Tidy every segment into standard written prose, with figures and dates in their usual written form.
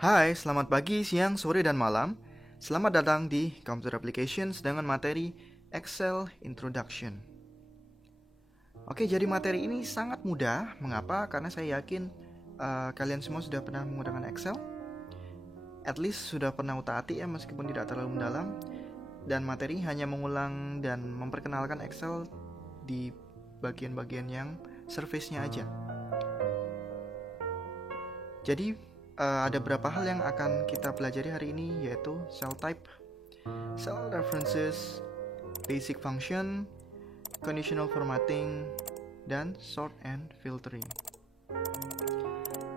Hai, selamat pagi, siang, sore, dan malam. Selamat datang di Computer Applications dengan materi Excel Introduction. Oke, jadi materi ini sangat mudah. Mengapa? Karena saya yakin kalian semua sudah pernah menggunakan Excel. At least sudah pernah utak-atik ya, meskipun tidak terlalu mendalam. Dan materi hanya mengulang dan memperkenalkan Excel di bagian-bagian yang surface-nya aja. Jadi ada beberapa hal yang akan kita pelajari hari ini, yaitu cell type, cell references, basic function, conditional formatting, dan sort and filtering.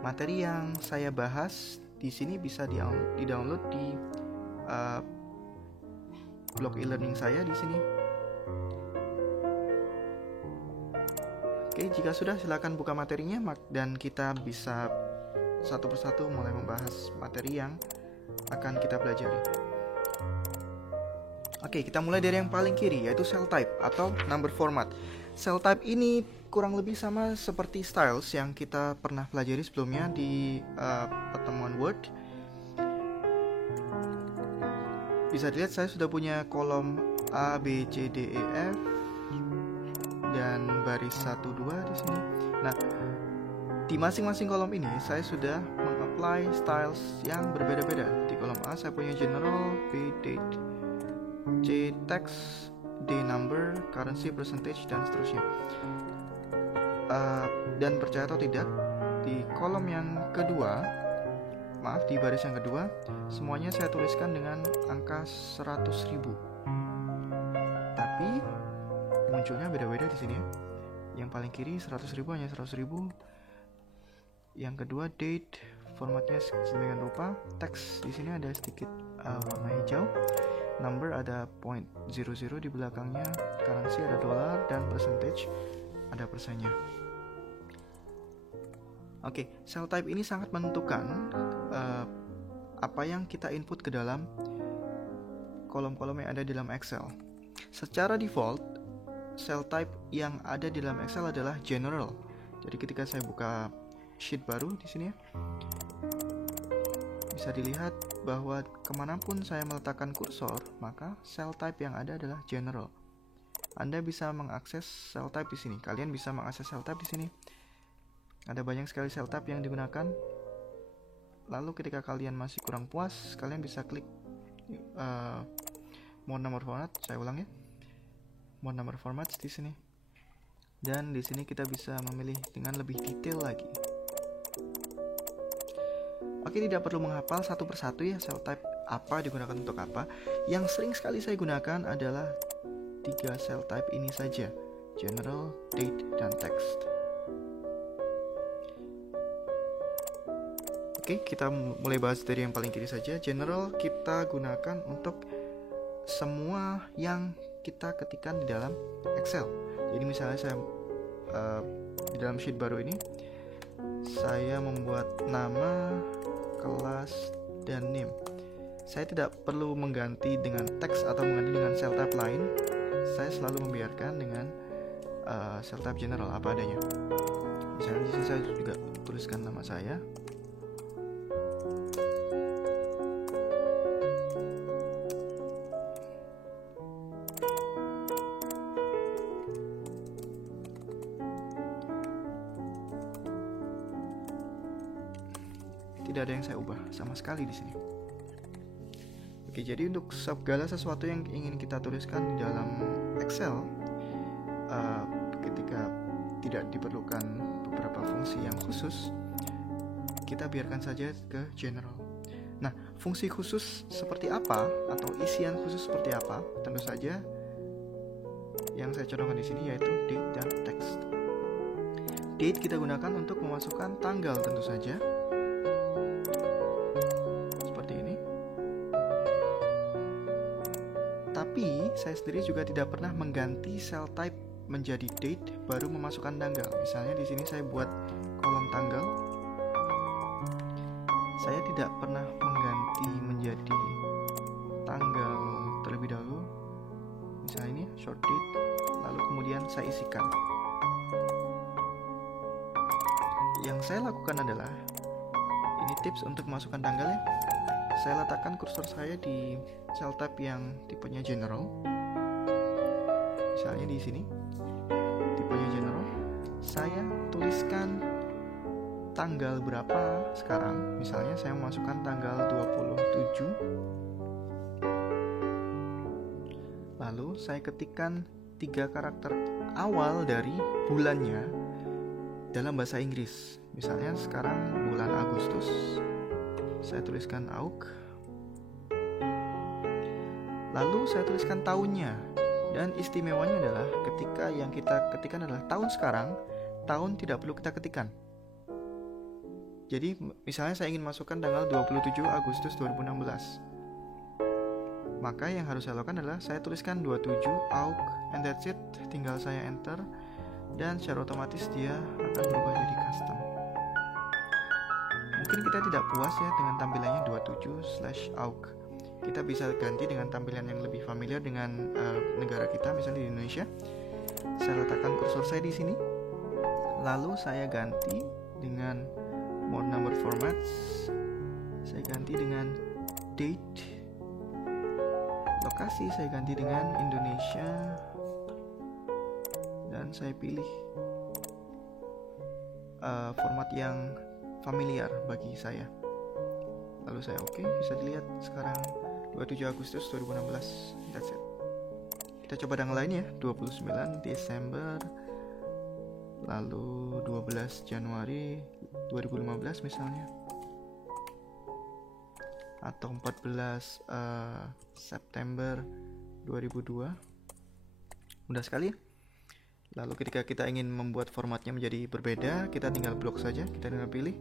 Materi yang saya bahas di sini bisa di-download di blog e-learning saya di sini. Oke, jika sudah silakan buka materinya dan kita bisa satu persatu mulai membahas materi yang akan kita pelajari. Oke, kita mulai dari yang paling kiri, yaitu cell type atau number format. Cell type ini kurang lebih sama seperti styles yang kita pernah pelajari sebelumnya di pertemuan Word. Bisa dilihat saya sudah punya kolom A, B, C, D, E, F dan baris 1, 2 di sini. Nah, di masing-masing kolom ini saya sudah mengapply styles yang berbeda-beda. Di kolom A saya punya general, B date, C text, D number, currency, percentage, dan seterusnya. Dan percaya atau tidak, di kolom yang kedua, di baris yang kedua, semuanya saya tuliskan dengan angka 100.000. Tapi munculnya beda-beda di sini ya. Yang paling kiri 100.000 hanya 100.000. Yang kedua date, formatnya sedemikian rupa. Text di sini ada sedikit warna hijau. Number ada .00 di belakangnya. Currency ada dolar dan percentage ada persennya. Oke, cell type ini sangat menentukan apa yang kita input ke dalam kolom-kolom yang ada di dalam Excel. Secara default, cell type yang ada di dalam Excel adalah general. Jadi ketika saya buka sheet baru di sini ya, bisa dilihat bahwa kemanapun saya meletakkan kursor, maka cell type yang ada adalah general. Anda bisa mengakses cell type di sini. Kalian bisa mengakses cell type di sini. Ada banyak sekali cell type yang digunakan. Lalu ketika kalian masih kurang puas, kalian bisa klik more number format. Saya ulang ya, more number formats di sini. Dan di sini kita bisa memilih dengan lebih detail lagi. Oke, tidak perlu menghafal satu persatu ya cell type apa digunakan untuk apa. Yang sering sekali saya gunakan adalah 3 cell type ini saja, general, date, dan text. Oke, kita mulai bahas dari yang paling kiri saja. General kita gunakan untuk semua yang kita ketikkan di dalam Excel. Jadi misalnya saya di dalam sheet baru ini saya membuat nama, kelas, dan name. Saya tidak perlu mengganti dengan teks atau mengganti dengan cell type lain. Saya selalu membiarkan dengan cell type general apa adanya. Misalnya di sini saya juga tuliskan nama saya. Tidak ada yang saya ubah sama sekali di sini. Oke, jadi untuk segala sesuatu yang ingin kita tuliskan di dalam Excel, ketika tidak diperlukan beberapa fungsi yang khusus, kita biarkan saja ke general. Nah, fungsi khusus seperti apa atau isian khusus seperti apa? Tentu saja yang saya contohkan di sini yaitu date dan text. Date kita gunakan untuk memasukkan tanggal tentu saja. Tapi saya sendiri juga tidak pernah mengganti cell type menjadi date baru memasukkan tanggal. Misalnya di sini saya buat kolom tanggal. Saya tidak pernah mengganti menjadi tanggal terlebih dahulu. Misalnya ini short date, lalu kemudian saya isikan. Yang saya lakukan adalah ini Ini tips untuk masukkan tanggalnya. Saya letakkan kursor saya di cell type yang tipenya general. Misalnya di sini, tipenya general. Saya tuliskan tanggal berapa sekarang. Misalnya saya memasukkan tanggal 27. Lalu saya ketikkan 3 karakter awal dari bulannya dalam bahasa Inggris. Misalnya sekarang bulan Agustus, saya tuliskan AUG. Lalu saya tuliskan tahunnya. Dan istimewanya adalah ketika yang kita ketikkan adalah tahun sekarang, tahun tidak perlu kita ketikkan. Jadi misalnya saya ingin masukkan tanggal 27 Agustus 2016. Maka yang harus saya lakukan adalah saya tuliskan 27 AUG and that's it. Tinggal saya enter dan secara otomatis dia akan berubah jadi custom. Mungkin kita tidak puas ya dengan tampilannya 27/AUG. Kita bisa ganti dengan tampilan yang lebih familiar dengan negara kita, misalnya di Indonesia. Saya letakkan kursor saya di sini. Lalu saya ganti dengan more number formats. Saya ganti dengan date. Lokasi saya ganti dengan Indonesia. Dan saya pilih format yang familiar bagi saya. Lalu saya oke, bisa dilihat sekarang 27 Agustus 2016. That's it. Kita coba tanggal lain ya, 29 Desember, lalu 12 Januari 2015 misalnya, atau 14 September 2002. Mudah sekali ya. Lalu ketika kita ingin membuat formatnya menjadi berbeda, kita tinggal blok saja, kita tinggal pilih,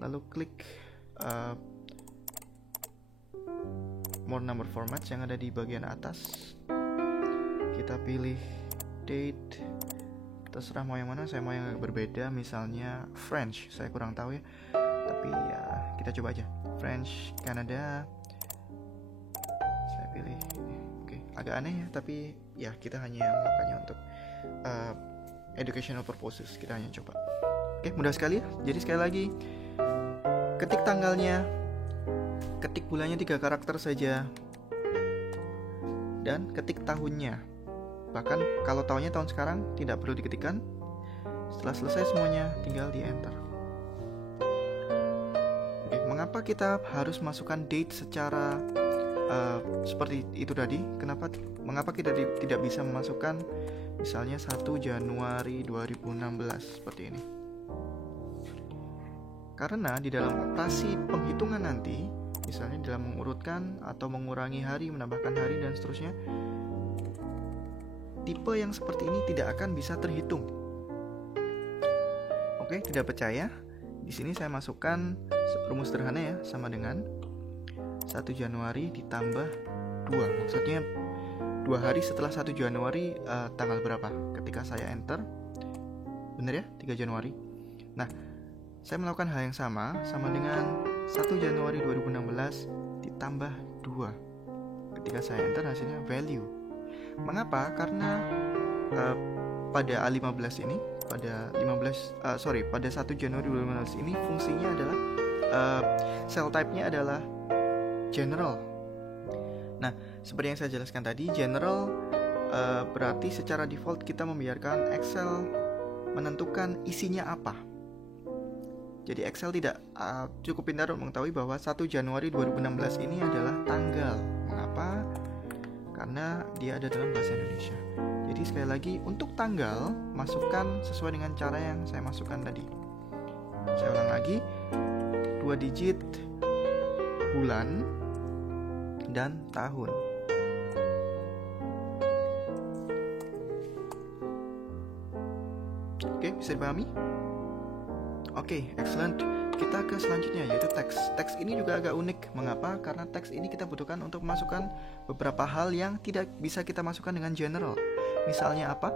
lalu klik more number formats yang ada di bagian atas. Kita pilih date, terserah mau yang mana. Saya mau yang berbeda, misalnya French, saya kurang tahu ya, tapi ya kita coba aja French Canada. Saya pilih oke, agak aneh ya, tapi ya kita hanya melakukannya untuk educational purposes, kita hanya coba. Oke, mudah sekali ya. Jadi sekali lagi, ketik tanggalnya, ketik bulannya 3 karakter saja, dan ketik tahunnya. Bahkan kalau tahunnya tahun sekarang tidak perlu diketikkan. Setelah selesai semuanya, tinggal di enter. Oke, mengapa kita harus masukkan date secara seperti itu tadi? Mengapa kita tidak bisa memasukkan misalnya 1 Januari 2016 seperti ini? Karena di dalam operasi penghitungan nanti, misalnya dalam mengurutkan atau mengurangi hari, menambahkan hari dan seterusnya, tipe yang seperti ini tidak akan bisa terhitung. Oke, tidak percaya? Di sini saya masukkan rumus sederhana ya, sama dengan 1 Januari ditambah 2. Maksudnya 2 hari setelah 1 Januari tanggal berapa? Ketika saya enter, benar ya? 3 Januari. Nah, saya melakukan hal yang sama dengan 1 Januari 2016 ditambah 2. Ketika saya enter, hasilnya value. Mengapa? Karena pada A15 ini, pada 1 Januari 2015 ini fungsinya adalah cell type-nya adalah general. Nah, seperti yang saya jelaskan tadi, general berarti secara default kita membiarkan Excel menentukan isinya apa. Jadi Excel tidak cukup pintar untuk mengetahui bahwa 1 Januari 2016 ini adalah tanggal. Mengapa? Karena dia ada dalam bahasa Indonesia. Jadi sekali lagi, untuk tanggal, masukkan sesuai dengan cara yang saya masukkan tadi. Saya ulang lagi, 2 digit, bulan, dan tahun. Oke, bisa dipahami? Oke, excellent. Kita ke selanjutnya, yaitu teks. Teks ini juga agak unik. Mengapa? Karena teks ini kita butuhkan untuk memasukkan beberapa hal yang tidak bisa kita masukkan dengan general. Misalnya apa?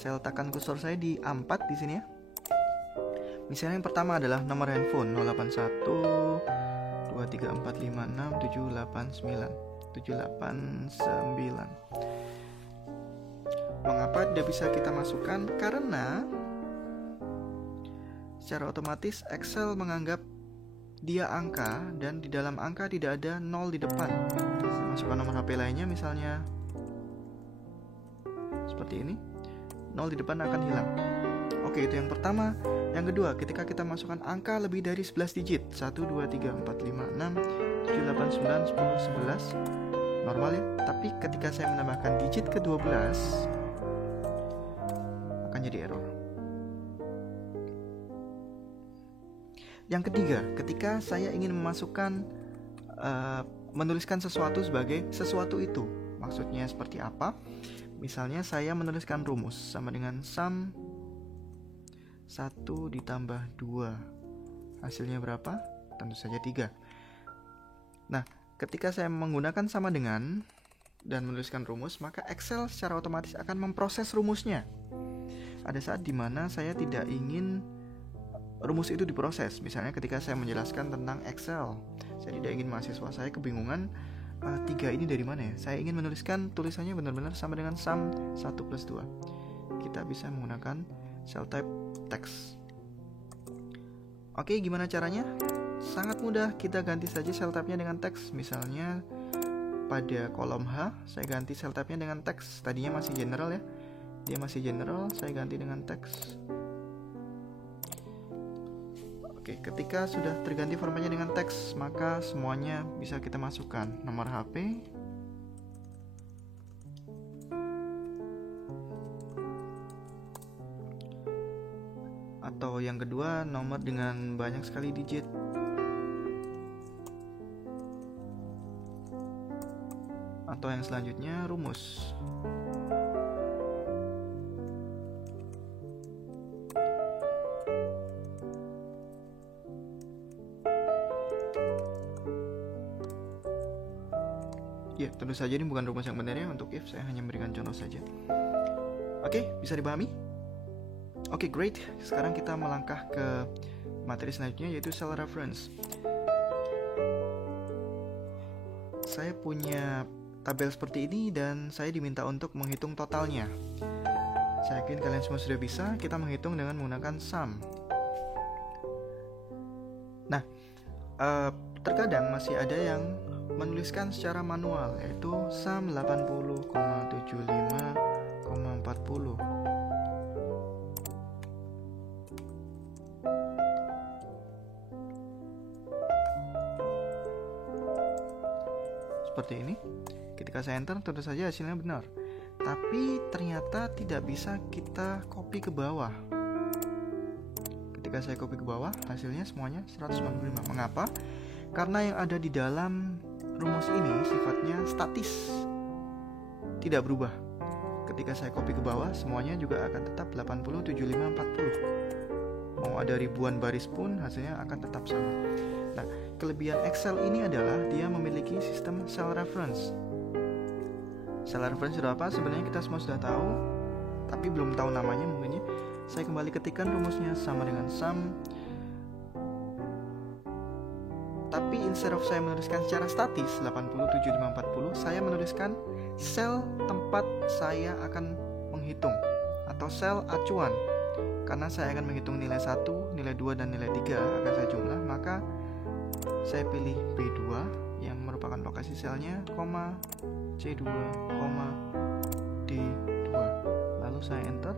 Saya letakkan kursor saya di A4 di sini ya. Misalnya yang pertama adalah nomor handphone 081 23456 789 789. Mengapa tidak bisa kita masukkan? Karena secara otomatis Excel menganggap dia angka dan di dalam angka tidak ada 0 di depan. Saya masukkan nomor HP lainnya misalnya seperti ini, 0 di depan akan hilang. Oke, itu yang pertama. Yang kedua, ketika kita masukkan angka lebih dari 11 digit, 1, 2, 3, 4, 5, 6, 7, 8, 9, 10, 11, normal ya. Tapi ketika saya menambahkan digit ke-12 akan jadi error. Yang ketiga, ketika saya ingin memasukkan menuliskan sesuatu sebagai sesuatu itu, maksudnya seperti apa? Misalnya saya menuliskan rumus sama dengan sum 1 ditambah 2, hasilnya berapa? Tentu saja 3. Nah, ketika saya menggunakan sama dengan dan menuliskan rumus, maka Excel secara otomatis akan memproses rumusnya. Ada saat dimana saya tidak ingin rumus itu diproses. Misalnya ketika saya menjelaskan tentang Excel, saya tidak ingin mahasiswa saya kebingungan 3 ini dari mana ya. Saya ingin menuliskan tulisannya benar-benar sama dengan sum 1 plus 2. Kita bisa menggunakan cell type text. Oke, gimana caranya? Sangat mudah, kita ganti saja cell type-nya dengan teks. Misalnya pada kolom H, saya ganti cell type-nya dengan teks. Tadinya masih general ya, dia masih general, saya ganti dengan teks. Oke, ketika sudah terganti formatnya dengan teks, maka semuanya bisa kita masukkan. Nomor HP, atau yang kedua nomor dengan banyak sekali digit, atau yang selanjutnya rumus. Ya, tentu saja ini bukan rumus yang benar ya. Untuk if saya hanya memberikan contoh saja. Oke, bisa dipahami? Oke, great. Sekarang kita melangkah ke materi selanjutnya, yaitu cell reference. Saya punya tabel seperti ini dan saya diminta untuk menghitung totalnya. Saya yakin kalian semua sudah bisa. Kita menghitung dengan menggunakan sum. Nah, terkadang masih ada yang menuliskan secara manual, yaitu sum 80,75,40. Seperti ini. Ketika saya enter, tentu saja hasilnya benar. Tapi ternyata tidak bisa kita copy ke bawah. Ketika saya copy ke bawah, hasilnya semuanya 195. Mengapa? Karena yang ada di dalam rumus ini sifatnya statis, tidak berubah. Ketika saya copy ke bawah, semuanya juga akan tetap 80, 75, 40. Mau ada ribuan baris pun hasilnya akan tetap sama. Nah, kelebihan Excel ini adalah dia memiliki sistem cell reference. Cell reference itu apa? Sebenarnya kita semua sudah tahu, tapi belum tahu namanya mungkin ya. Saya kembali ketikkan rumusnya sama dengan sum. Tapi instead of saya menuliskan secara statis 80, 75, 40, saya menuliskan sel tempat saya akan menghitung atau sel acuan. Karena saya akan menghitung nilai 1, nilai 2, dan nilai 3 akan saya jumlah, maka saya pilih B2 yang merupakan lokasi selnya, C2, D2. Lalu saya enter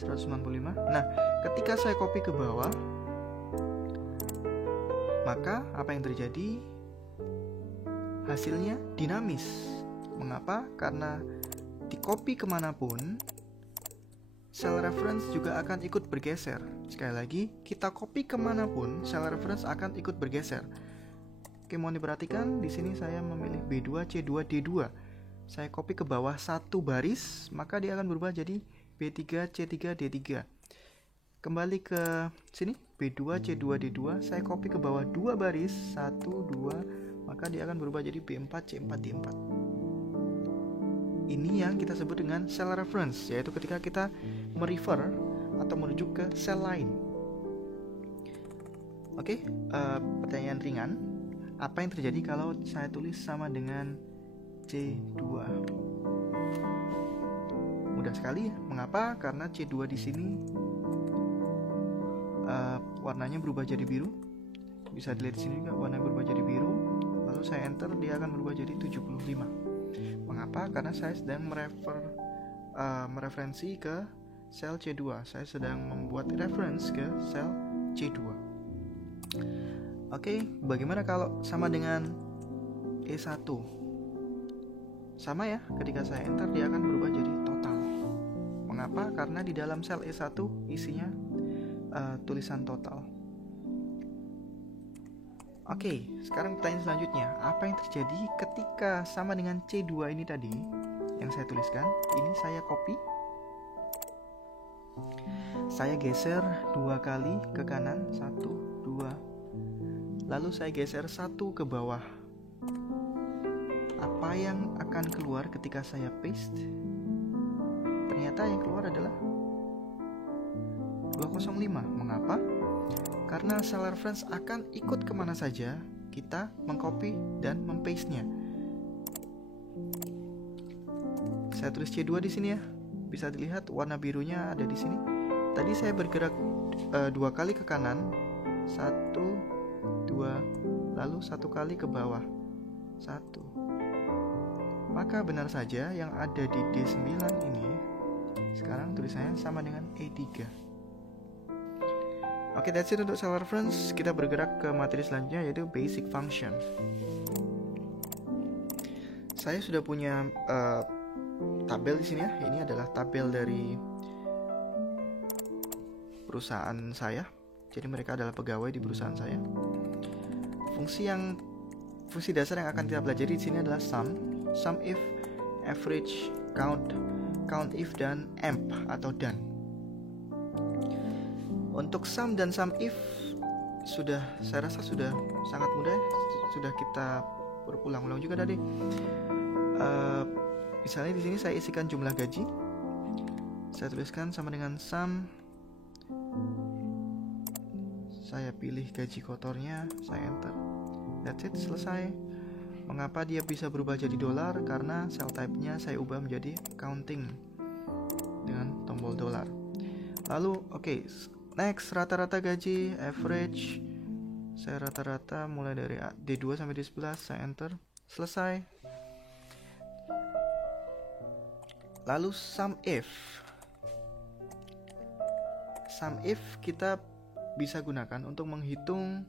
195. Nah, ketika saya copy ke bawah, maka apa yang terjadi? Hasilnya dinamis. Mengapa? Karena di copy kemanapun, cell reference juga akan ikut bergeser. Sekali lagi, kita copy kemanapun, cell reference akan ikut bergeser. Oke, mohon diperhatikan, di sini saya memilih B2, C2, D2. Saya copy ke bawah satu baris, maka dia akan berubah jadi B3, C3, D3. Kembali ke sini, B2, C2, D2. Saya copy ke bawah dua baris, 1, 2, maka dia akan berubah jadi B4, C4, D4. Ini yang kita sebut dengan cell reference, yaitu ketika kita merefer atau merujuk ke sel lain. Oke, pertanyaan ringan. Apa yang terjadi kalau saya tulis sama dengan C2? Mudah sekali. Mengapa? Karena C2 di sini warnanya berubah jadi biru. bisa dilihat di sini juga warna berubah jadi biru. Lalu saya enter, dia akan berubah jadi 75. Mengapa? Karena saya sedang mereferensi ke sel C2. Saya sedang membuat reference ke sel C2. Oke, bagaimana kalau sama dengan E1? Sama ya, ketika saya enter dia akan berubah jadi total. Mengapa? Karena di dalam sel E1 isinya tulisan total. Oke, sekarang pertanyaan selanjutnya, apa yang terjadi ketika sama dengan C2 ini tadi yang saya tuliskan? Ini saya copy, saya geser 2 kali ke kanan, 1, 2, lalu saya geser 1 ke bawah. Apa yang akan keluar ketika saya paste? Ternyata yang keluar adalah 205. Mengapa? Karena cell reference akan ikut kemana saja kita mengcopy dan mempaste-nya. Saya tulis C2 di sini ya. Bisa dilihat warna birunya ada di sini. Tadi saya bergerak 2 kali ke kanan, 1, 2, lalu 1 kali ke bawah, 1. Maka benar saja yang ada di D9 ini sekarang tulisannya sama dengan E3. Oke, that's it untuk cell reference. Kita bergerak ke materi selanjutnya yaitu basic function. Saya sudah punya tabel di sini ya. Ini adalah tabel dari perusahaan saya. Jadi mereka adalah pegawai di perusahaan saya. Fungsi dasar yang akan kita pelajari di sini adalah sum if, average, count if, dan amp atau dan. Untuk sum dan sum if saya rasa sudah sangat mudah, sudah kita berulang-ulang juga tadi. Misalnya di sini saya isikan jumlah gaji, saya tuliskan sama dengan sum. Saya pilih gaji kotornya, saya enter. That's it, selesai. Mengapa dia bisa berubah jadi dolar? Karena cell type-nya saya ubah menjadi counting dengan tombol dolar. Lalu next, rata-rata gaji, average. Saya rata-rata mulai dari D2 sampai D11, saya enter. Selesai. Lalu sum if. Sum if kita bisa gunakan untuk menghitung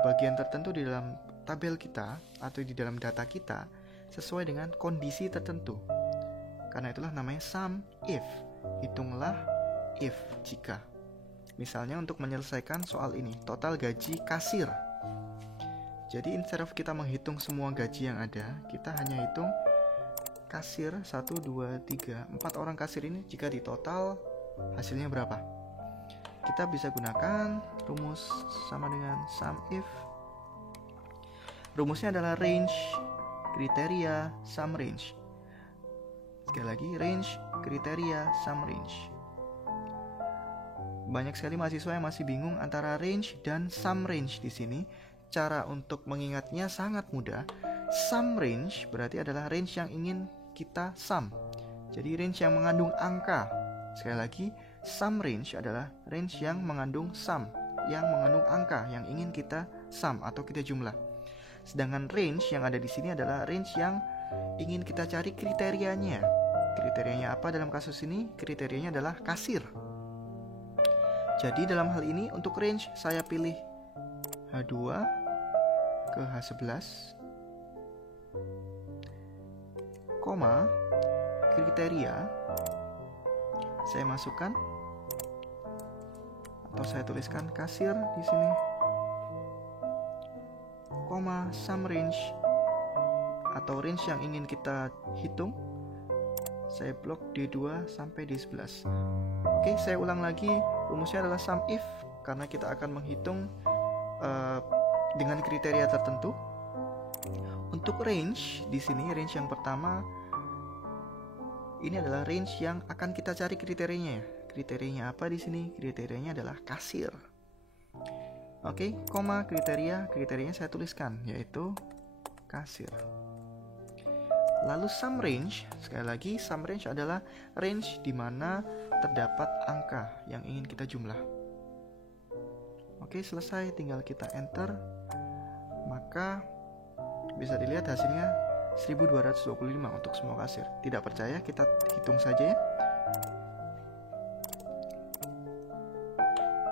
bagian tertentu di dalam tabel kita atau di dalam data kita sesuai dengan kondisi tertentu. Karena itulah namanya sum if. Hitunglah if, jika. Misalnya untuk menyelesaikan soal ini, total gaji kasir. Jadi instead of kita menghitung semua gaji yang ada, kita hanya hitung kasir 1, 2, 3, 4 orang kasir ini jika di total hasilnya berapa. Kita bisa gunakan rumus sama dengan sum if. Rumusnya adalah range, kriteria, sum range. Sekali lagi, range, kriteria, sum range. Banyak sekali mahasiswa yang masih bingung antara range dan sum range di sini. Cara untuk mengingatnya sangat mudah. Sum range berarti adalah range yang ingin kita sum. Jadi range yang mengandung angka. Sekali lagi, sum range adalah range yang mengandung sum, yang mengandung angka yang ingin kita sum atau kita jumlah. Sedangkan range yang ada di sini adalah range yang ingin kita cari kriterianya. Kriterianya apa dalam kasus ini? Kriterianya adalah kasir. Jadi dalam hal ini untuk range saya pilih H2 ke H11, koma, kriteria saya masukkan atau saya tuliskan kasir di sini, koma, sum range atau range yang ingin kita hitung saya blok D2 sampai D11. Oke, saya ulang lagi. Rumusnya adalah sum if karena kita akan menghitung dengan kriteria tertentu. Untuk range di sini, range yang pertama ini adalah range yang akan kita cari kriterianya. Kriterianya apa di sini? Kriterianya adalah kasir. Oke, koma, kriterianya saya tuliskan yaitu kasir. Lalu sum range, sekali lagi sum range adalah range di mana terdapat angka yang ingin kita jumlah. Oke, selesai, tinggal kita enter. Maka bisa dilihat hasilnya 1225 untuk semua kasir. Tidak percaya, kita hitung saja ya.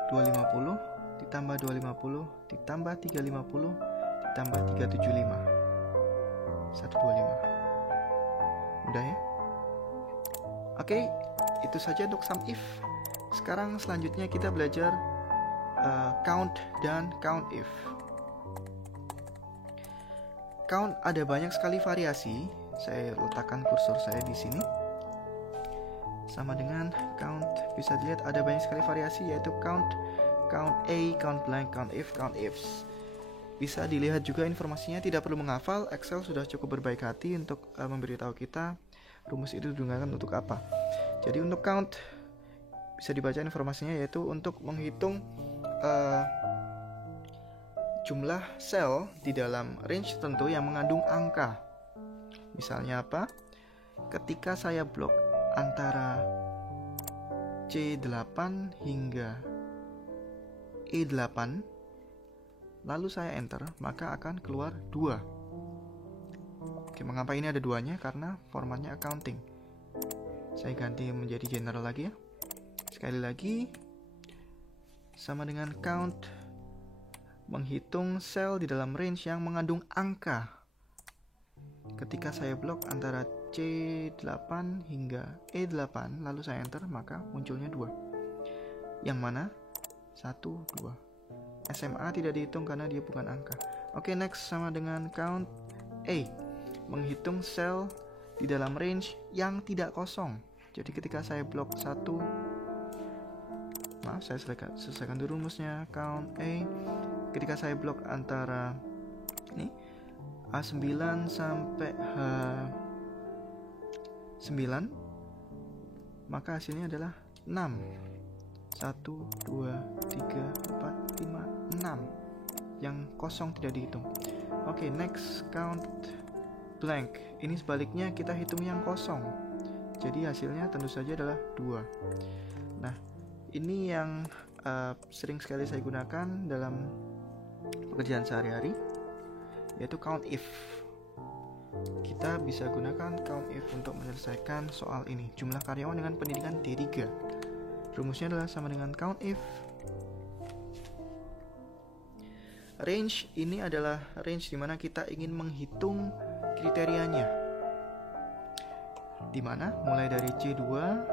250 ditambah 250 ditambah 350 ditambah 375 125. Mudah ya. Oke, itu saja untuk sum if. Sekarang selanjutnya kita belajar count dan count if. Count ada banyak sekali variasi. Saya letakkan kursor saya di sini. Sama dengan count, bisa dilihat ada banyak sekali variasi, yaitu count A, count blank, count if, count ifs. Bisa dilihat juga informasinya, tidak perlu menghafal. Excel sudah cukup berbaik hati untuk memberitahu kita rumus itu digunakan untuk apa. Jadi untuk count bisa dibaca informasinya, yaitu untuk menghitung jumlah sel di dalam range tertentu yang mengandung angka. Misalnya apa? Ketika saya blok antara C8 hingga E8, lalu saya enter, maka akan keluar 2. Oke, mengapa ini ada 2-nya? Karena formatnya accounting. Saya ganti menjadi general lagi ya. Sekali lagi, sama dengan count, menghitung sel di dalam range yang mengandung angka. Ketika saya blok antara C8 hingga E8, lalu saya enter, maka munculnya 2. Yang mana? 1, 2. SMA tidak dihitung karena dia bukan angka. Oke, next sama dengan count A, menghitung sel di dalam range yang tidak kosong. Jadi ketika saya blok 1, maaf, saya selesaikan dulu rumusnya. Count A, ketika saya blok antara ini A9 sampai H9, maka hasilnya adalah 6. 1, 2, 3, 4, 5, 6. Yang kosong tidak dihitung. Oke, next count blank. Ini sebaliknya, kita hitung yang kosong. Jadi hasilnya tentu saja adalah 2. Nah, ini yang sering sekali saya gunakan dalam pekerjaan sehari-hari, yaitu count if. Kita bisa gunakan count if untuk menyelesaikan soal ini. Jumlah karyawan dengan pendidikan D3. Rumusnya adalah sama dengan count if. Range ini adalah range di mana kita ingin menghitung kriterianya. Di mana mulai dari C2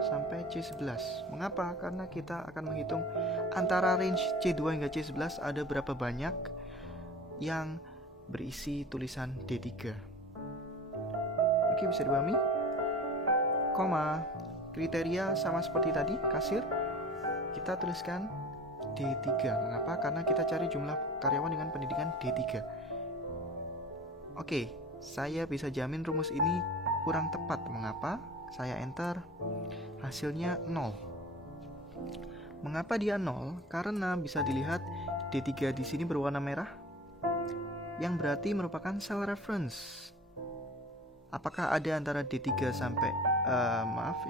sampai C11. Mengapa? Karena kita akan menghitung antara range C2 hingga C11 ada berapa banyak yang berisi tulisan D3. Oke, bisa dipahami? Koma, kriteria sama seperti tadi, kasir, kita tuliskan D3. Mengapa? Karena kita cari jumlah karyawan dengan pendidikan D3. Oke, saya bisa jamin rumus ini kurang tepat. Mengapa? Saya enter, hasilnya 0. Mengapa dia 0? Karena bisa dilihat D3 di sini berwarna merah, yang berarti merupakan cell reference. Apakah ada antara D3 sampai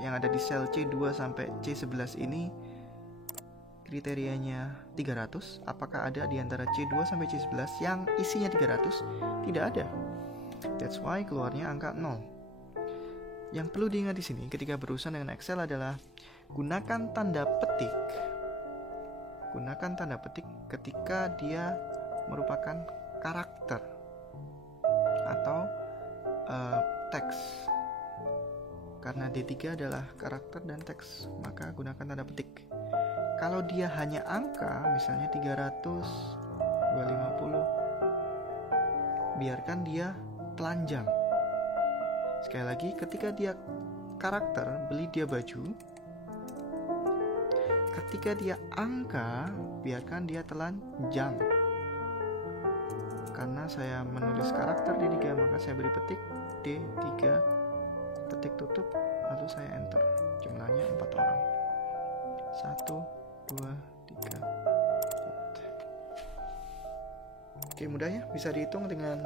yang ada di sel C2 sampai C11 ini kriterianya 300? Apakah ada di antara C2 sampai C11 yang isinya 300? Tidak ada. That's why keluarnya angka 0. Yang perlu diingat di sini ketika berurusan dengan Excel adalah gunakan tanda petik. Gunakan tanda petik ketika dia merupakan karakter atau teks. Karena D3 adalah karakter dan teks, maka gunakan tanda petik. Kalau dia hanya angka, misalnya 300, 250, biarkan dia telanjang. Sekali lagi, ketika dia karakter, beli dia baju. Ketika dia angka, biarkan dia telanjang. Karena saya menulis karakter D3, maka saya beri petik D3, petik tutup, lalu saya enter. Jumlahnya 4 orang. 1, 2, 3, 4. Oke, mudah ya, bisa dihitung dengan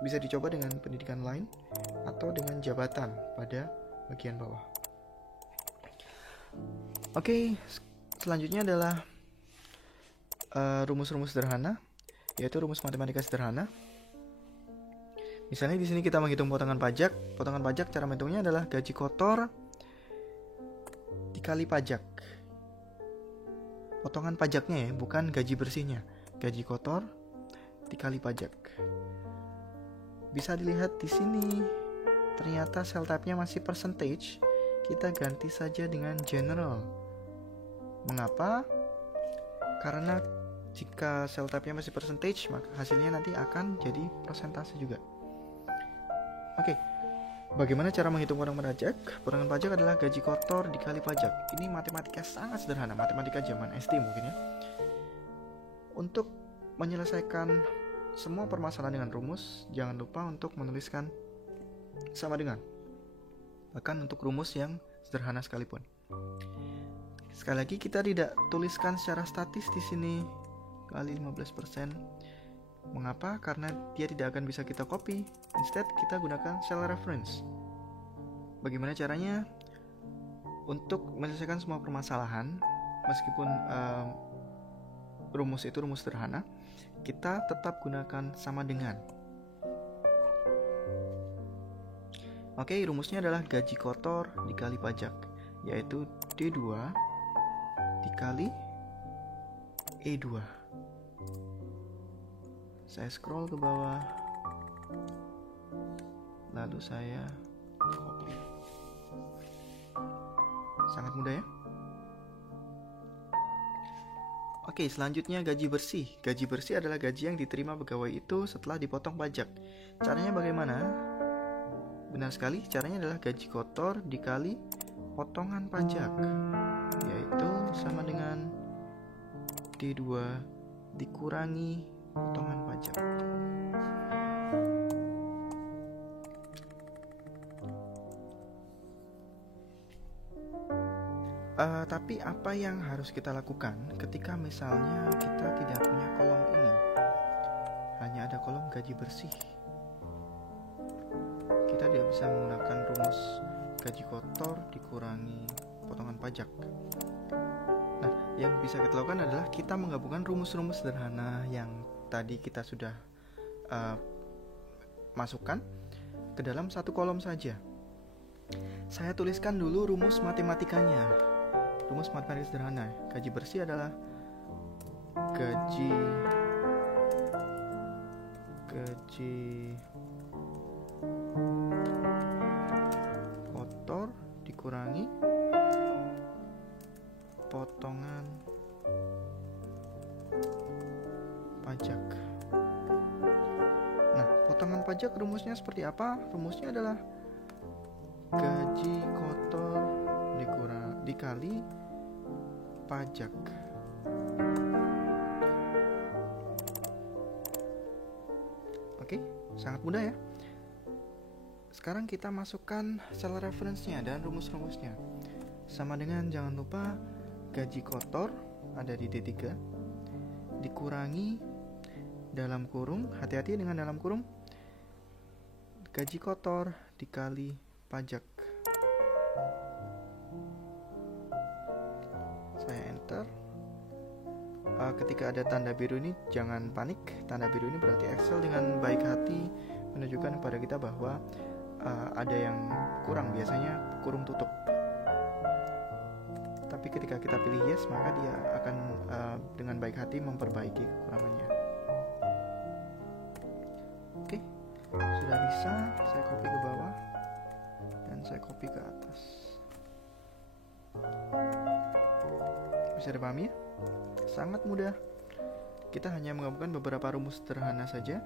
bisa dicoba dengan pendidikan lain atau dengan jabatan pada bagian bawah. Oke, selanjutnya adalah rumus-rumus sederhana, yaitu rumus matematika sederhana. Misalnya di sini kita menghitung potongan pajak. Potongan pajak cara menghitungnya adalah gaji kotor dikali pajak. Potongan pajaknya ya, bukan gaji bersihnya. Gaji kotor dikali pajak. Bisa dilihat di sini. Ternyata cell type-nya masih percentage. Kita ganti saja dengan general. Mengapa? Karena jika cell type-nya masih percentage, maka hasilnya nanti akan jadi persentase juga. Oke. Bagaimana cara menghitung potongan pajak? Potongan pajak adalah gaji kotor dikali pajak. Ini matematika sangat sederhana, matematika zaman SD mungkin ya. Untuk menyelesaikan semua permasalahan dengan rumus, jangan lupa untuk menuliskan sama dengan. Bahkan untuk rumus yang sederhana sekalipun. Sekali lagi kita tidak tuliskan secara statis di sini kali 15%. Mengapa? Karena dia tidak akan bisa kita copy. Instead kita gunakan cell reference. Bagaimana caranya? Untuk menyelesaikan semua permasalahan, meskipun rumus itu rumus sederhana, kita tetap gunakan sama dengan. Oke, rumusnya adalah gaji kotor dikali pajak, yaitu D2 dikali E2. Saya scroll ke bawah, lalu saya copy. Sangat mudah ya. Oke, selanjutnya gaji bersih. Gaji bersih adalah gaji yang diterima pegawai itu setelah dipotong pajak. Caranya bagaimana? Benar sekali, caranya adalah gaji kotor dikali potongan pajak, yaitu sama dengan D2 dikurangi potongan pajak. Tapi apa yang harus kita lakukan ketika misalnya kita tidak punya kolom ini, hanya ada kolom gaji bersih? Kita tidak bisa menggunakan rumus gaji kotor dikurangi potongan pajak. Nah, yang bisa kita lakukan adalah kita menggabungkan rumus-rumus sederhana yang tadi kita sudah masukkan ke dalam satu kolom saja. Saya tuliskan dulu rumus matematikanya. Rumus matematika sederhana. Gaji bersih adalah gaji kotor dikurangi potongan pajak. Nah, potongan pajak rumusnya seperti apa? Rumusnya adalah gaji kotor dikali pajak. Oke, sangat mudah ya. Sekarang kita masukkan cell reference-nya dan rumus-rumusnya. Sama dengan, jangan lupa, gaji kotor ada di D3 dikurangi dalam kurung, hati-hati dengan dalam kurung, gaji kotor dikali pajak. Saya enter. Ketika ada tanda biru ini jangan panik. Tanda biru ini berarti Excel dengan baik hati menunjukkan kepada kita bahwa ada yang kurang, biasanya kurung tutup. Tapi ketika kita pilih yes, maka dia akan dengan baik hati memperbaiki kekurangannya. Oke, sudah bisa. Saya copy ke bawah dan saya copy ke atas. Bisa dipahami ya? Sangat mudah. Kita hanya menggabungkan beberapa rumus sederhana saja.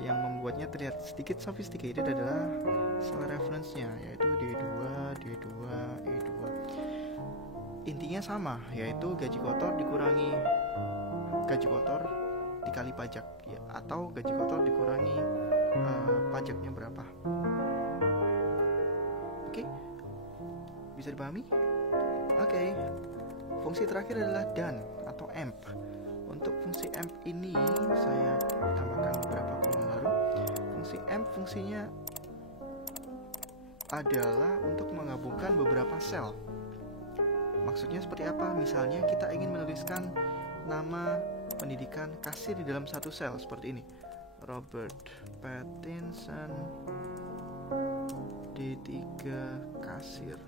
Yang membuatnya terlihat sedikit sophisticated adalah cell reference-nya, yaitu D2, D2, E2. Intinya sama, yaitu gaji kotor dikurangi gaji kotor dikali pajak ya, atau gaji kotor dikurangi pajaknya berapa. Oke, bisa dipahami? Oke. Fungsi terakhir adalah dan atau amp. Untuk fungsi amp ini saya tambahkan beberapa kolom baru. Fungsi amp fungsinya adalah untuk menggabungkan beberapa sel. Maksudnya seperti apa? Misalnya kita ingin menuliskan nama pendidikan kasir di dalam satu sel seperti ini. Robert Pattinson D3 kasir.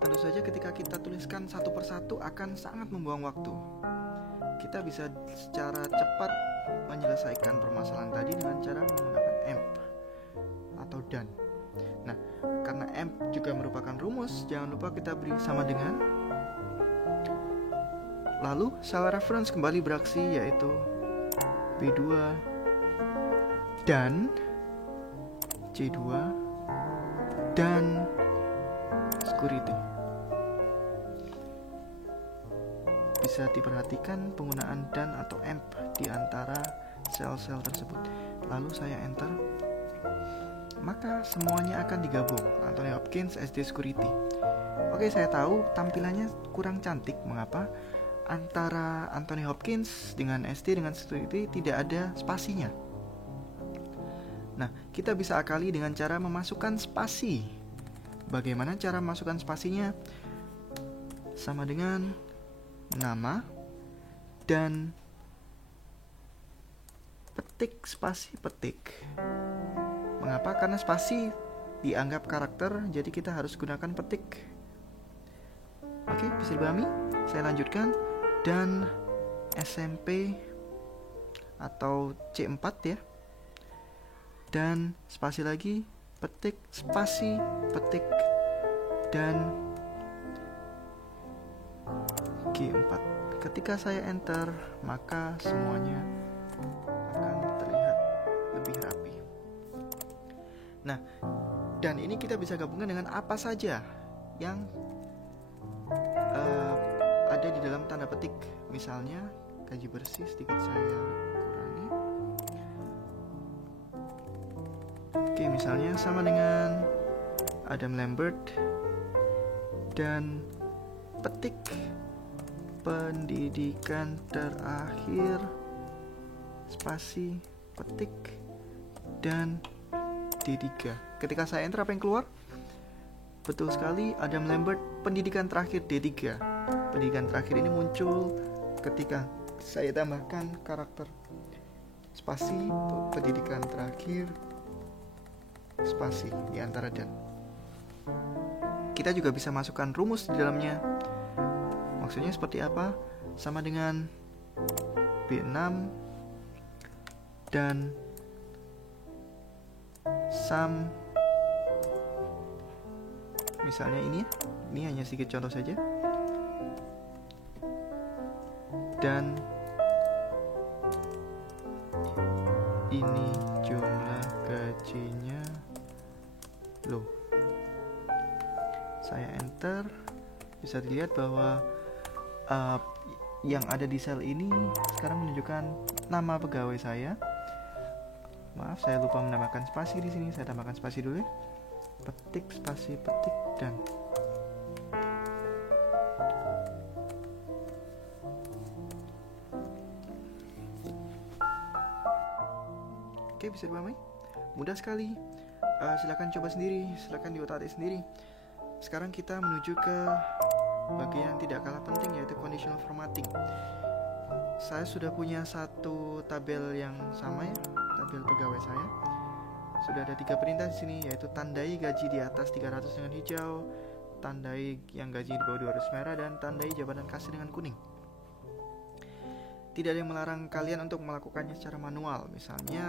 Tentu saja ketika kita tuliskan satu persatu akan sangat membuang waktu. Kita bisa secara cepat menyelesaikan permasalahan tadi dengan cara menggunakan AMP atau dan. Nah, karena AMP juga merupakan rumus, jangan lupa kita beri sama dengan. Lalu sel reference kembali beraksi, yaitu B2 dan C2 dan security. Bisa diperhatikan penggunaan dan atau AMP di antara sel-sel tersebut. Lalu saya enter, maka semuanya akan digabung. Anthony Hopkins SD Security. Oke, saya tahu tampilannya kurang cantik. Mengapa? Antara Anthony Hopkins dengan SD dengan Security tidak ada spasinya. Nah, kita bisa akali dengan cara memasukkan spasi. Bagaimana cara memasukkan spasinya? Sama dengan nama dan petik spasi petik. Mengapa? Karena spasi dianggap karakter, jadi kita harus gunakan petik. Oke, bisa dipahami? Saya lanjutkan. Dan SMP atau C4 ya. Dan spasi lagi, petik, spasi, petik, dan G4. Ketika saya enter, maka semuanya akan terlihat lebih rapi. Nah, dan ini kita bisa gabungkan dengan apa saja yang ada di dalam tanda petik. Misalnya gaji bersih, sedikit saya kurangi. Oke, misalnya sama dengan Adam Lambert dan petik pendidikan terakhir spasi petik dan D3. Ketika saya enter, apa yang keluar? Betul sekali, Adam Lambert pendidikan terakhir D3. Pendidikan terakhir ini muncul ketika saya tambahkan karakter spasi pendidikan terakhir spasi di antara dan. Kita juga bisa masukkan rumus di dalamnya. Maksudnya seperti apa? Sama dengan B6 dan sum. Misalnya ini hanya sedikit contoh saja. Dan ini jumlah gajinya. Loh, saya enter, bisa dilihat bahwa yang ada di sel ini sekarang menunjukkan nama pegawai saya. Maaf, saya lupa menambahkan spasi di sini. Saya tambahkan spasi dulu ya. Petik, spasi, petik, dan. Oke, bisa dipahami? Mudah sekali. Silakan coba sendiri, silakan diotak-atik sendiri. Sekarang kita menuju ke bagian tidak kalah penting, yaitu conditional formatting. Saya sudah punya satu tabel yang sama ya, tabel pegawai saya. Sudah ada 3 perintah di sini, yaitu tandai gaji di atas 300 dengan hijau, tandai yang gaji di bawah 200 merah, dan tandai jabatan kasir dengan kuning. Tidak ada yang melarang kalian untuk melakukannya secara manual. Misalnya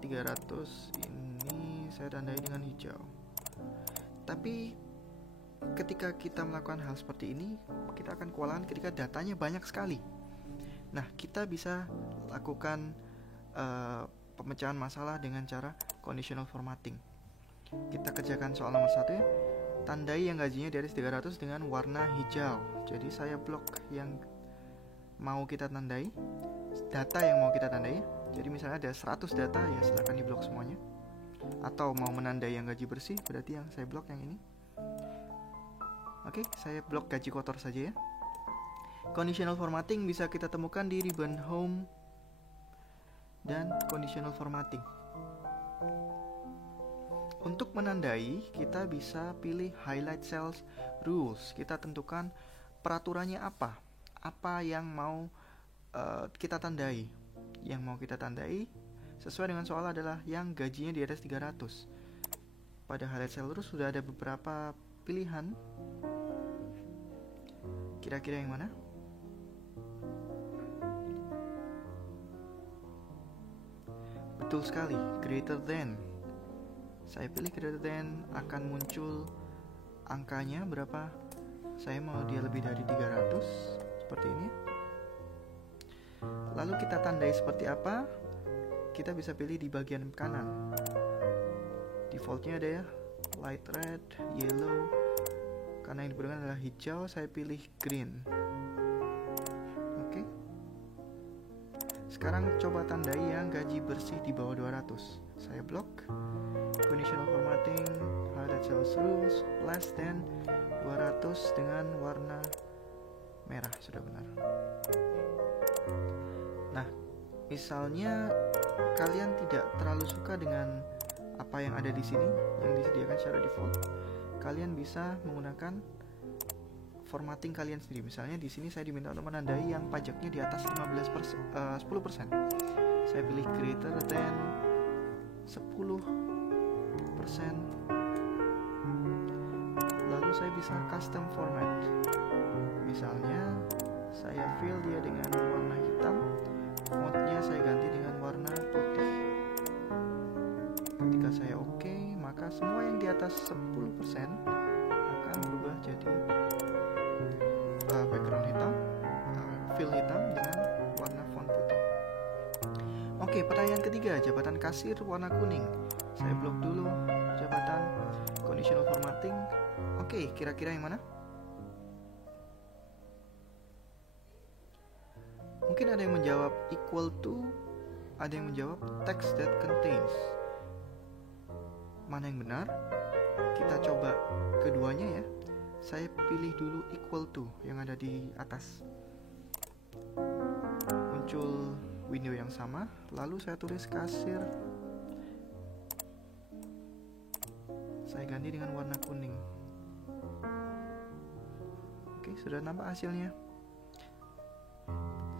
300 ini saya tandai dengan hijau. Tapi ketika kita melakukan hal seperti ini, kita akan kewalahan ketika datanya banyak sekali. Nah, kita bisa lakukan pemecahan masalah dengan cara conditional formatting. Kita kerjakan soal nomor 1 ya. Tandai yang gajinya di atas 300 dengan warna hijau. Jadi saya blok yang mau kita tandai, data yang mau kita tandai. Jadi misalnya ada 100 data, ya silakan diblok semuanya. Atau mau menandai yang gaji bersih, berarti yang saya blok yang ini. Oke, saya blok gaji kotor saja ya. Conditional formatting bisa kita temukan di ribbon home dan conditional formatting. Untuk menandai, kita bisa pilih highlight cells rules. Kita tentukan peraturannya apa? Apa yang mau kita tandai? Yang mau kita tandai sesuai dengan soal adalah yang gajinya di atas 300. Pada highlight cell terus sudah ada beberapa pilihan. Kira-kira yang mana? Betul sekali, greater than. Saya pilih greater than, akan muncul angkanya berapa? Saya mau dia lebih dari 300, seperti ini. Lalu kita tandai seperti apa? Kita bisa pilih di bagian kanan. Defaultnya ada ya, light red, yellow. Karena yang diperlukan adalah hijau, saya pilih green. Oke. Sekarang coba tandai yang gaji bersih di bawah 200. Saya blok. Conditional formatting, highlight cells rules, less than 200 dengan warna merah, sudah benar. Nah, misalnya kalian tidak terlalu suka dengan apa yang ada di sini yang disediakan secara default, kalian bisa menggunakan formatting kalian sendiri. Misalnya di sini saya diminta untuk menandai yang pajaknya di atas 10%. Saya pilih greater than 10%. Lalu saya bisa custom format. Misalnya saya fill dia dengan warna hitam, fontnya saya ganti dengan warna putih. Ketika saya oke, maka semua yang di atas 10% akan berubah jadi background hitam, fill hitam dengan warna font putih. Oke, pertanyaan ketiga, jabatan kasir warna kuning. Saya blok dulu jabatan conditional formatting. Oke, kira-kira yang mana? Mungkin ada yang menjawab equal to, ada yang menjawab text that contains. Mana yang benar? Kita coba keduanya ya. Saya pilih dulu equal to yang ada di atas. Muncul window yang sama, lalu saya tulis kasir. Saya ganti dengan warna kuning. Oke, sudah nampak hasilnya.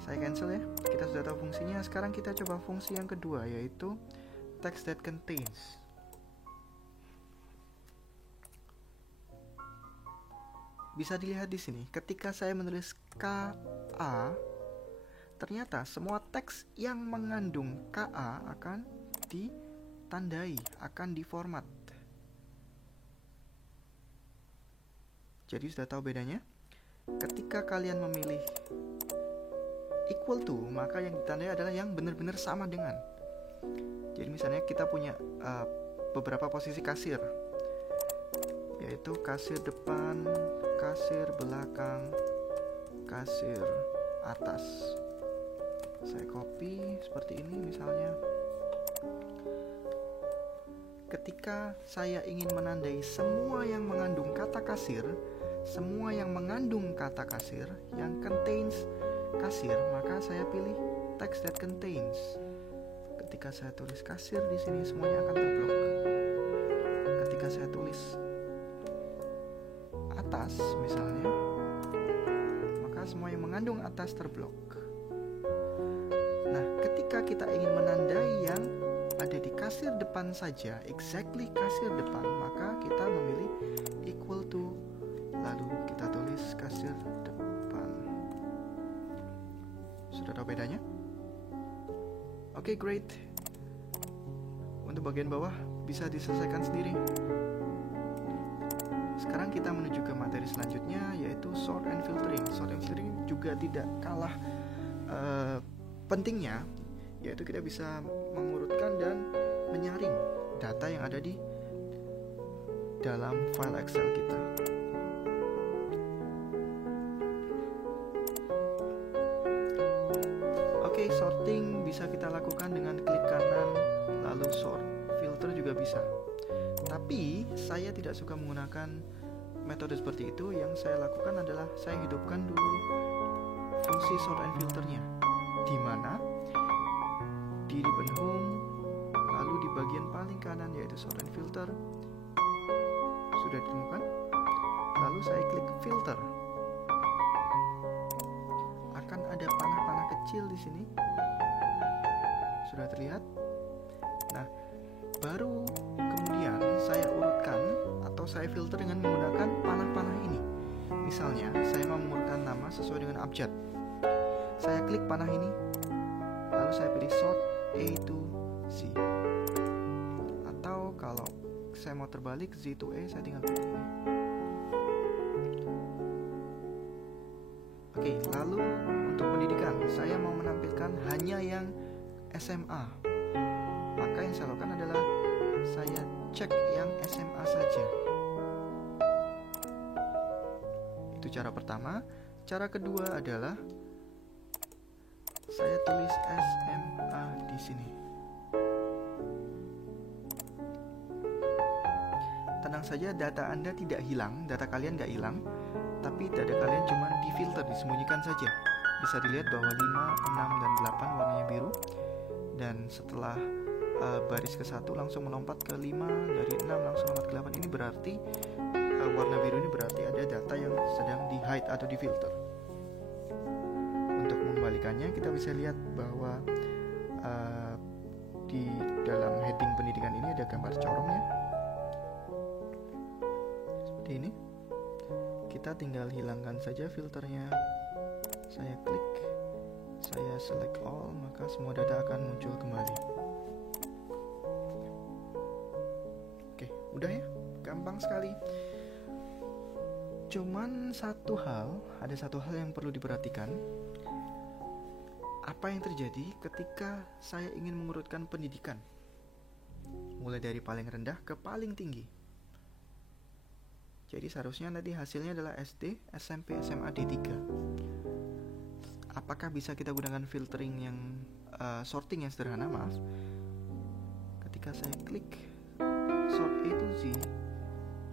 Saya cancel ya. Kita sudah tahu fungsinya. Sekarang kita coba fungsi yang kedua, yaitu text that contains. Bisa dilihat di sini, ketika saya menulis KA, ternyata semua teks yang mengandung KA akan ditandai, akan diformat. Jadi sudah tahu bedanya? Ketika kalian memilih equal to, maka yang ditandai adalah yang benar-benar sama dengan. Jadi misalnya kita punya beberapa posisi kasir, yaitu kasir depan, kasir belakang, kasir atas. Saya copy seperti ini misalnya. Ketika saya ingin menandai semua yang mengandung kata kasir, semua yang mengandung kata kasir, yang contains kasir, maka saya pilih text that contains. Ketika saya tulis kasir di sini, semuanya akan terblok. Ketika saya tulis atas misalnya, maka semua yang mengandung atas terblok. Nah, ketika kita ingin menandai yang ada di kasir depan saja, exactly kasir depan, maka kita memilih equal to, lalu kita tulis kasir depan. Sudah tahu bedanya? Oke, great. Untuk bagian bawah bisa diselesaikan sendiri. Sekarang kita menuju ke materi selanjutnya, yaitu sort and filtering. Sort and filtering juga tidak kalah pentingnya, yaitu kita bisa mengurutkan dan menyaring data yang ada di dalam file Excel kita. Oke, sorting bisa kita lakukan dengan klik kanan lalu sort. Filter juga bisa. Tapi saya tidak suka menggunakan metode seperti itu. Yang saya lakukan adalah saya hidupkan dulu fungsi sort and filternya, di mana di ribbon home, lalu di bagian paling kanan yaitu sort and filter sudah ditemukan. Lalu saya klik filter. kecil di sini. Sudah terlihat? Nah, baru kemudian saya urutkan atau saya filter dengan menggunakan panah-panah ini. Misalnya, saya mau mengurutkan nama sesuai dengan abjad. Saya klik panah ini, lalu saya pilih sort A to Z. Atau kalau saya mau terbalik Z to A, saya tinggal pilih ini. Oke, lalu untuk pendidikan, saya mau menampilkan hanya yang SMA. Maka yang saya lakukan adalah saya cek yang SMA saja. Itu cara pertama. Cara kedua adalah saya tulis SMA di sini. Tenang saja, data Anda tidak hilang, data kalian nggak hilang, tapi data kalian cuma difilter, disembunyikan saja. Bisa dilihat bahwa 5, 6, dan 8 warnanya biru. Dan setelah baris ke-1 langsung melompat ke 5, dari 6 langsung melompat ke 8. Ini berarti warna biru ini berarti ada data yang sedang di hide atau di filter. Untuk mengembalikannya, kita bisa lihat bahwa di dalam heading pendidikan ini ada gambar corongnya seperti ini. Kita tinggal hilangkan saja filternya. Saya klik, saya select all, maka semua data akan muncul kembali. Oke, udah ya, gampang sekali. Cuman ada satu hal yang perlu diperhatikan. Apa yang terjadi ketika saya ingin mengurutkan pendidikan, mulai dari paling rendah ke paling tinggi. Jadi seharusnya nanti hasilnya adalah SD, SMP, SMA, D3. Apakah bisa kita gunakan filtering yang sorting yang sederhana? Maaf. Ketika saya klik sort A to Z,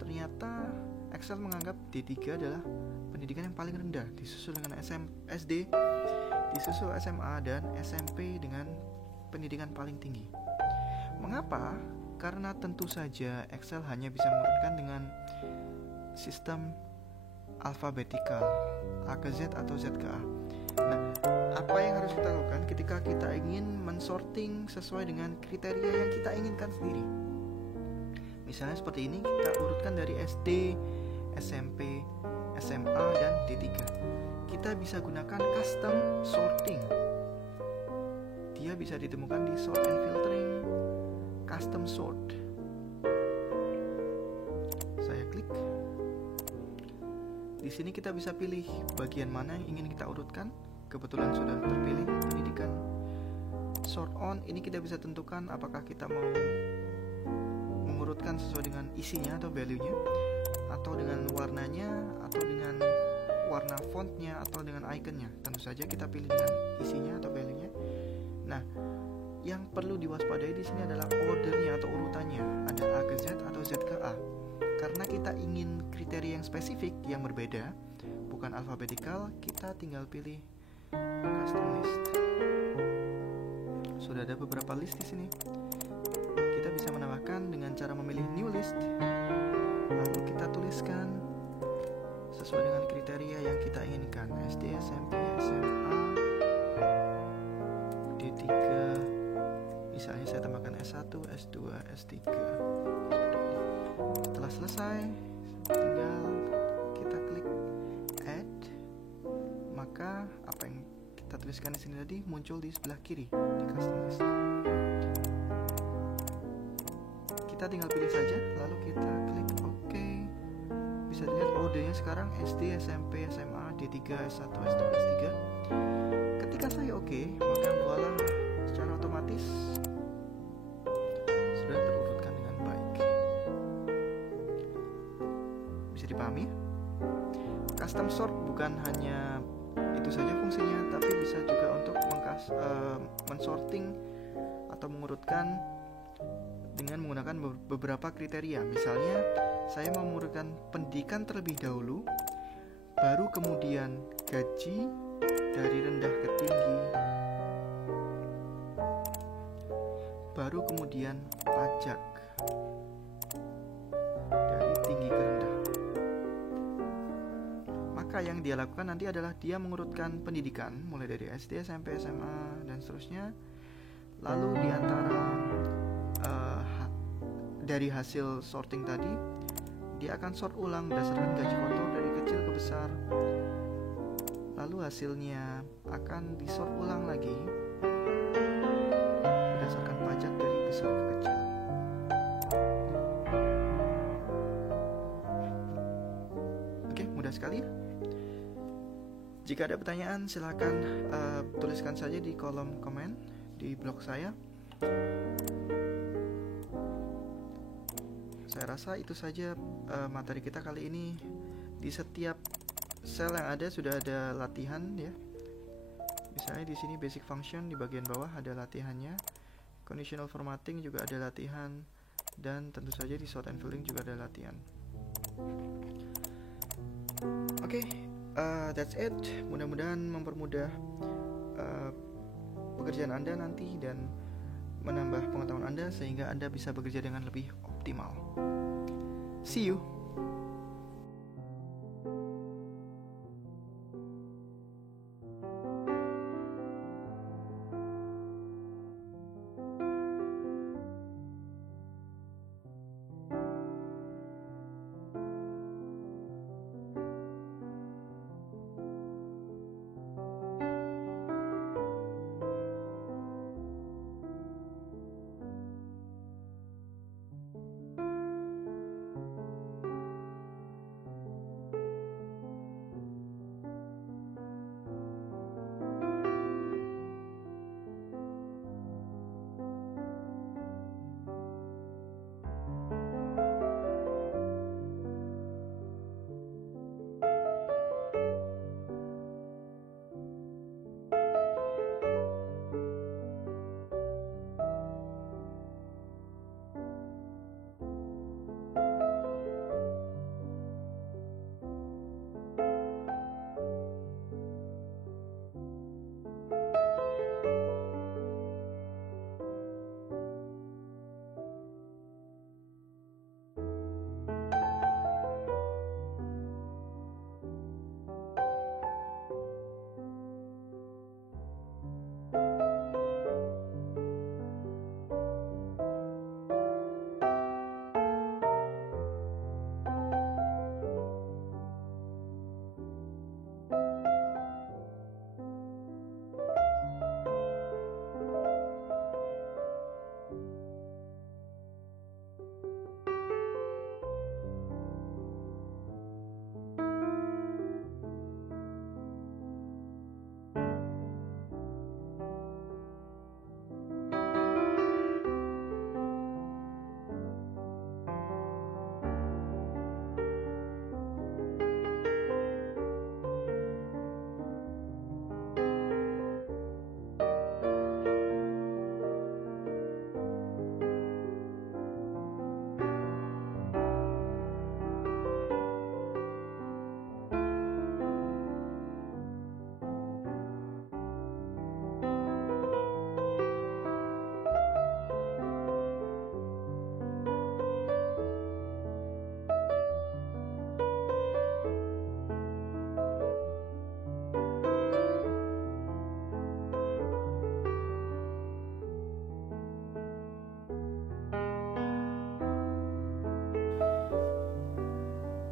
ternyata Excel menganggap D3 adalah pendidikan yang paling rendah, disusul dengan SD, disusul SMA, dan SMP dengan pendidikan paling tinggi. Mengapa? Karena tentu saja Excel hanya bisa mengurutkan dengan sistem alfabetikal, A ke Z atau Z ke A. Nah, apa yang harus kita lakukan ketika kita ingin mensorting sesuai dengan kriteria yang kita inginkan sendiri? Misalnya seperti ini, kita urutkan dari SD, SMP, SMA, dan D3. Kita bisa gunakan custom sorting. Dia bisa ditemukan di sort and filtering, custom sort. Saya klik. Di sini kita bisa pilih bagian mana yang ingin kita urutkan. Kebetulan sudah terpilih pendidikan. Sort on, ini kita bisa tentukan apakah kita mau mengurutkan sesuai dengan isinya atau value-nya, atau dengan warnanya, atau dengan warna fontnya, atau dengan iconnya. Tentu saja kita pilih dengan isinya atau value-nya. Nah, yang perlu diwaspadai di sini adalah ordernya atau urutannya. Ada A ke Z atau Z ke A. Karena kita ingin kriteria yang spesifik yang berbeda, bukan alfabetikal, kita tinggal pilih custom list. Sudah ada beberapa list di sini. Kita bisa menambahkan dengan cara memilih new list. Lalu kita tuliskan sesuai dengan kriteria yang kita inginkan. SD, SMP, SMA, D3. Misalnya saya tambahkan S1, S2, S3. Setelah selesai, tinggal kita klik add. Maka apa yang kita tuliskan di sini tadi muncul di sebelah kiri di custom list. Kita tinggal pilih saja, lalu kita klik OK. Bisa dilihat ordernya sekarang SD, SMP, SMA, D3, S1, S2, S3. Ketika saya OK, maka voila, secara otomatis sudah terurutkan dengan baik. Bisa dipahami? Custom sort bukan hanya itu saja fungsinya, tapi bisa juga untuk mensorting atau mengurutkan dengan menggunakan beberapa kriteria. Misalnya, saya mau mengurutkan pendidikan terlebih dahulu, baru kemudian gaji dari rendah ke tinggi, baru kemudian pajak dari tinggi ke rendah. maka yang dia lakukan nanti adalah dia mengurutkan pendidikan mulai dari SD, SMP, SMA, dan seterusnya. Lalu di antara dari hasil sorting tadi, dia akan sort ulang berdasarkan gaji kotor dari kecil ke besar. Lalu hasilnya akan disort ulang lagi berdasarkan pajak dari besar ke kecil. Oke, mudah sekali. Jika ada pertanyaan, silakan tuliskan saja di kolom komen di blog saya. Saya rasa itu saja materi kita kali ini. Di setiap sel yang ada sudah ada latihan ya. Misalnya di sini basic function, di bagian bawah ada latihannya. Conditional formatting juga ada latihan, dan tentu saja di sort and filling juga ada latihan. Oke, that's it. Mudah-mudahan mempermudah pekerjaan Anda nanti dan menambah pengetahuan Anda sehingga Anda bisa bekerja dengan lebih optimal. See you.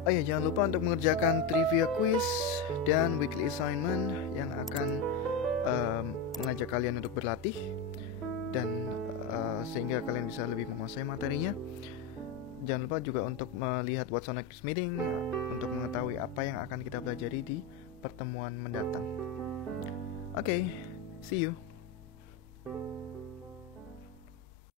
Oh ya, jangan lupa untuk mengerjakan trivia quiz dan weekly assignment yang akan mengajak kalian untuk berlatih dan sehingga kalian bisa lebih menguasai materinya. Jangan lupa juga untuk melihat What's on Next Meeting untuk mengetahui apa yang akan kita pelajari di pertemuan mendatang. Oke, see you.